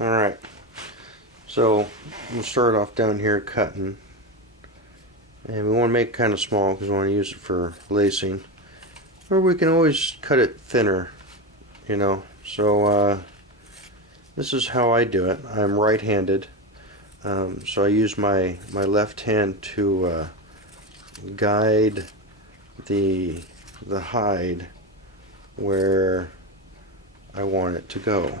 Alright, so we'll start off down here cutting. And we want to make it kind of small because we want to use it for lacing. Or we can always cut it thinner, you know. So this is how I do it. I'm right-handed. So I use my left hand to guide the hide where I want it to go.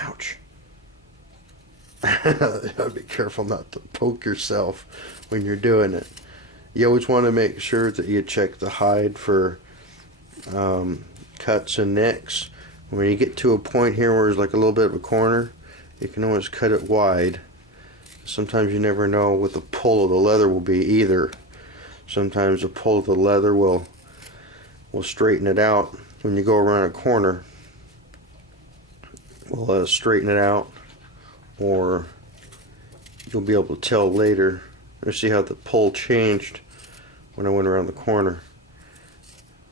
Ouch. Be careful not to poke yourself when you're doing it. You always want to make sure that you check the hide for cuts and nicks. When you get to a point here where there's like a little bit of a corner, you can always cut it wide. Sometimes you never know what the pull of the leather will be either. Sometimes the pull of the leather will straighten it out when you go around a corner. Will straighten it out, or you'll be able to tell later. You see how the pull changed when I went around the corner.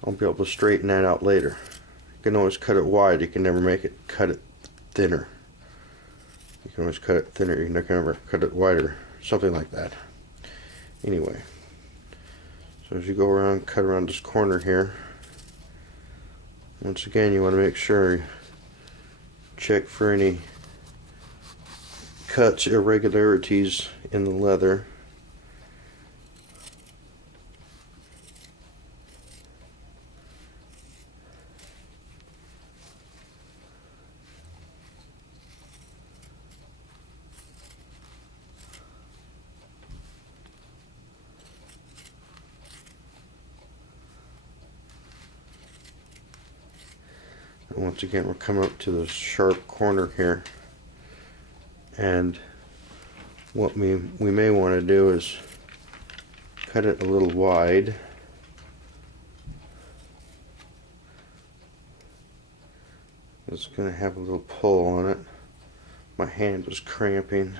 I'll be able to straighten that out later. You can always cut it wide. You can never make it cut it thinner. You can always cut it thinner. You can never cut it wider. Something like that. Anyway, so as you go around, cut around this corner here. Once again, you want to make sure check for any cuts, irregularities in the leather. And once again, we're coming up to the sharp corner here, and what we may want to do is cut it a little wide. It's going to have a little pull on it. My hand was cramping.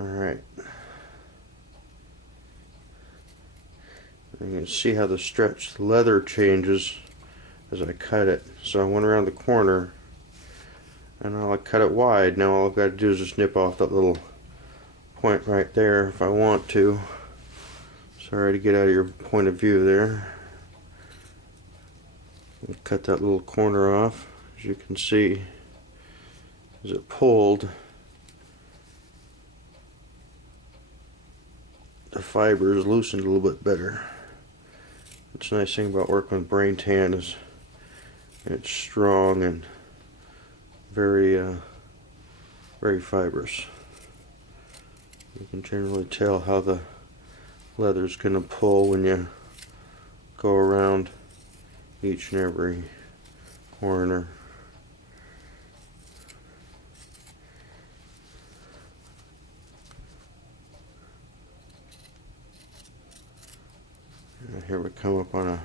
Alright. You can see how the stretched leather changes as I cut it. So I went around the corner and I'll cut it wide. Now all I've got to do is just nip off that little point right there if I want to. Sorry to get out of your point of view there. I'll cut that little corner off. As you can see, as it pulled, the fibers loosened a little bit better. It's a nice thing about working with braintan is it's strong and very fibrous. You can generally tell how the leather's going to pull when you go around each and every corner. And here we come up on a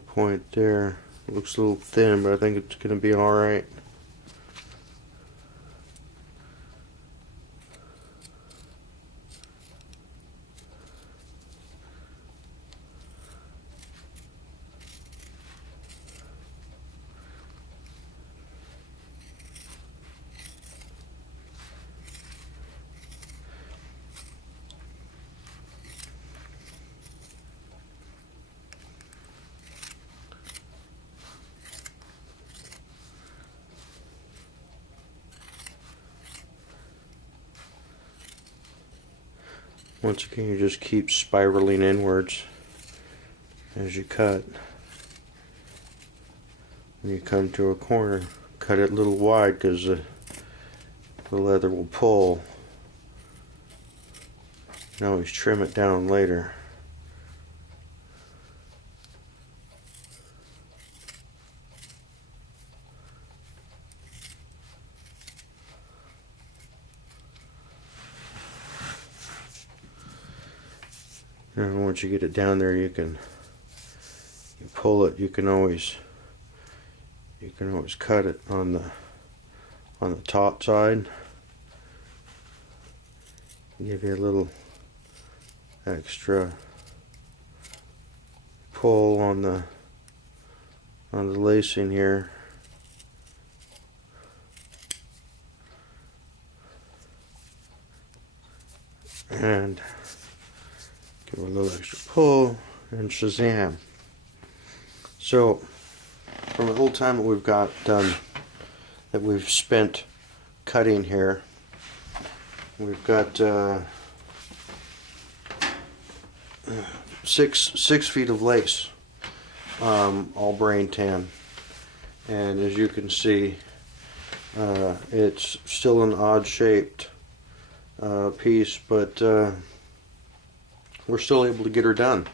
point there. It looks a little thin, but I think it's going to be alright. Once again, you just keep spiraling inwards as you cut. When you come to a corner, cut it a little wide because the leather will pull. You can always trim it down later. And once you get it down there, you pull it. You can can always cut it on the top side. Give you a little extra pull on the lacing here. And give it a little extra pull, and shazam. So from the whole time that we've got done, that we've spent cutting here, we've got 6 feet of lace, all brain tan, and as you can see, it's still an odd shaped piece, but we're still able to get her done.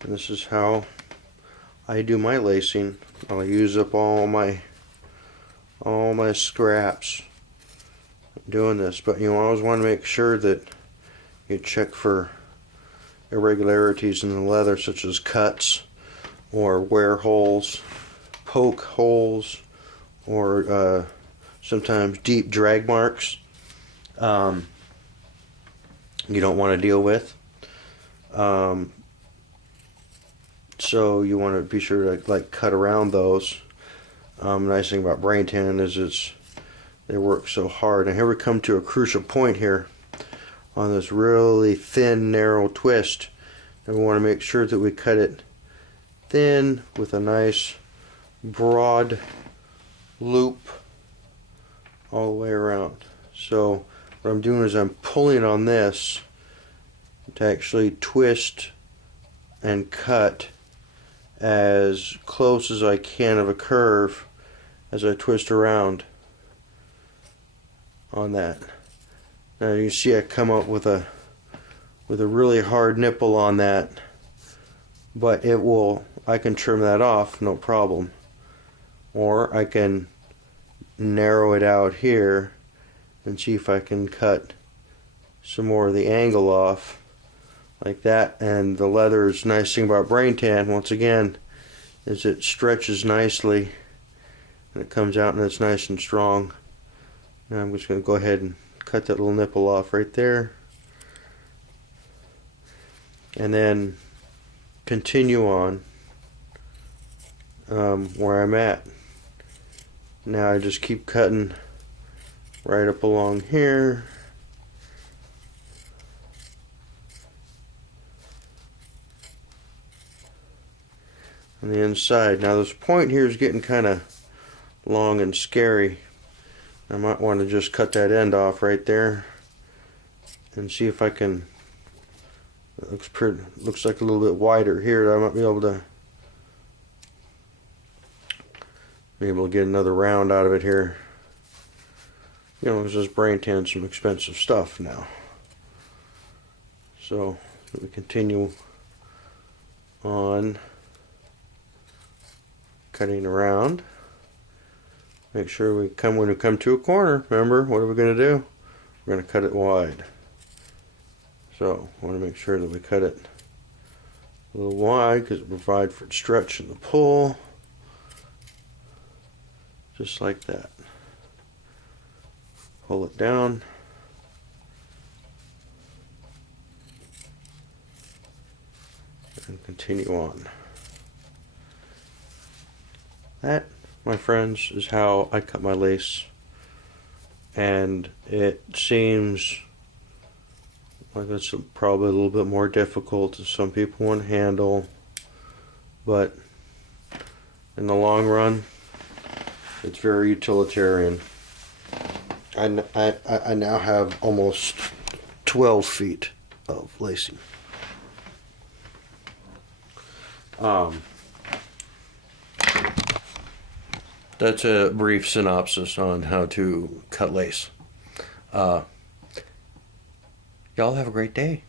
And this is how I do my lacing. I'll use up all my scraps doing this, but you always want to make sure that you check for irregularities in the leather, such as cuts or wear holes, poke holes, or sometimes deep drag marks you don't want to deal with. So you want to be sure to like cut around those. Nice thing about brain tan is they work so hard. And here we come to a crucial point here on this really thin, narrow twist, and we want to make sure that we cut it thin with a nice broad loop all the way around. So what I'm doing is I'm pulling on this to actually twist and cut as close as I can of a curve as I twist around on that. Now you see I come up with a really hard nipple on that, but I can trim that off, no problem. Or I can narrow it out here and see if I can cut some more of the angle off like that. And the leather's nice thing about brain tan, once again, is it stretches nicely and it comes out and it's nice and strong. Now I'm just going to go ahead and cut that little nipple off right there, and then continue on where I'm at. Now I just keep cutting right up along here. On the inside. Now this point here is getting kind of long and scary. I might want to just cut that end off right there and see if I can. It looks like a little bit wider here. I might be able to get another round out of it here. You know, it's just brain tan, some expensive stuff now. So we continue on cutting around. Make sure when we come to a corner, remember, what are we going to do? We're going to cut it wide. So I want to make sure that we cut it a little wide because it provides for stretch and the pull. Just like that. Pull it down. And continue on. That, my friends, is how I cut my lace. And it seems like it's probably a little bit more difficult than some people want to handle, but in the long run, it's very utilitarian. I now have almost 12 feet of lacing. That's a brief synopsis on how to cut lace. Y'all have a great day.